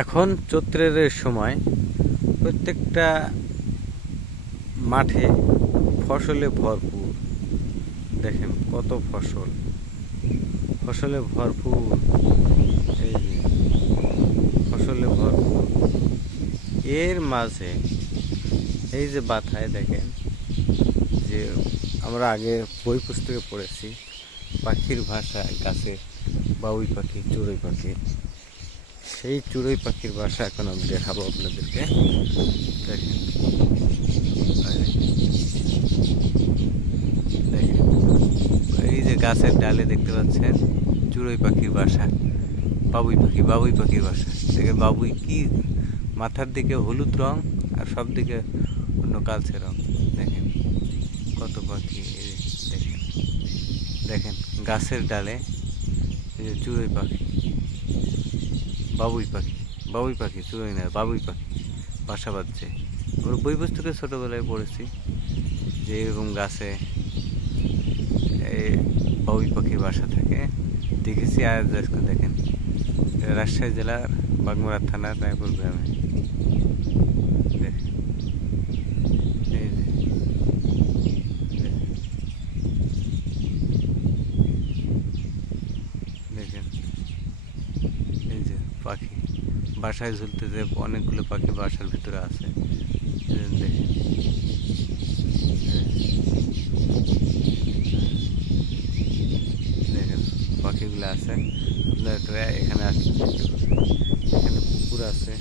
এখন চৈত্রের সময় প্রত্যেকটা মাঠে ফসলে ভরপুর। দেখেন কত ফসল। ফসলে ভরপুর। এই ফসলে ভরপুর। এর মাঝে এই যে বাথায় দেখেন যে আমরা আগে বই পুস্তকে পড়েছি, পাখির ভাষা গাছে বাবুই পাখি, চড়ুই পাখি। সেই চড়ুই পাখির বাসা এখন আমি দেখাবো আপনাদেরকে। দেখেন। এই যে। গাছের ডালে দেখতে পাচ্ছেন চড়ুই পাখির বাসা, বাবুই পাখি, বাবুই পাখির বাসা। দেখেন বাবুই কি মাথার দিকে হলুদ রং আর সব দিকে অন্য কালচে রং। দেখেন কত পাখি দেখেন। দেখেন গাছের ডালে চড়ুই পাখি। বাবুই পাখি বাবুই পাখি চুরোই না, বাবুই পাখি, বাসা বাঁধছে। আমরা বই পুস্তকে ছোটোবেলায় পড়েছি যে এরকম গাছে বাবুই পাখির বাসা থাকে। দেখেছি আর দেখেন। রাজশাহী জেলার বাগমারা থানার রায়পুর গ্রামে দেখেন এই যে দেখেন। দেখেন এই যে পাখি। বাসায় ঝুলতে ঝুলতেছে অনেকগুলো পাখি বাসার ভিতরে আছে। যে দেখেন, পাখিগুলো আছে। এখানে আসলে এখানে পুকুর আছে।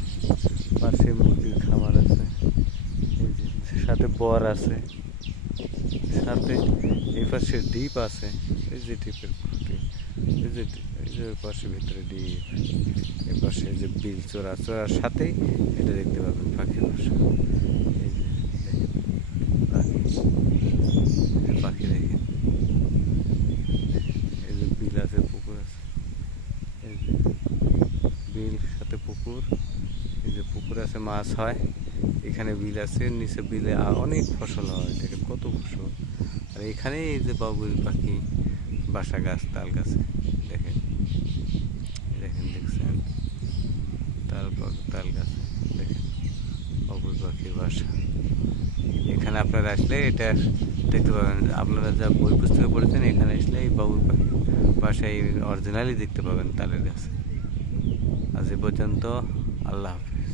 পাশে মুরগির খামার আছে। সাথে বর আছে। সাথে এই পাশে ডিপ আছে, এই যে ডিপের খুঁটি, এই যে এই যে পাশে ভিতরে ডিপ, এই পাশে যে বিল চোরা, চোরার সাথেই এটা দেখতে পাবেন পাখির বাসা। পাখি দেখেন। এই যে বিল আছে, পুকুর আছে। বিল সাথে পুকুর, এই যে পুকুর আছে মাছ হয়। এখানে বিল আছে, নিচে বিলে অনেক ফসল হয়, দেখেন কত ফসল। আর এখানে এই যে বাবুই পাখি, বাসা গাছ, তাল গাছে, দেখেন। দেখেন, দেখছেন? তারপর তাল গাছে, দেখেন, বাবুই পাখির বাসা। এখানে আপনারা আসলে এটা দেখতে পাবেন, আপনারা যা বই পুস্তকে পড়েছেন, এখানে আসলে এই বাবুই পাখি বাসায় অরিজিনালি দেখতে পাবেন তালের গাছে। আজ এ পর্যন্ত, আল্লাহ হাফেজ।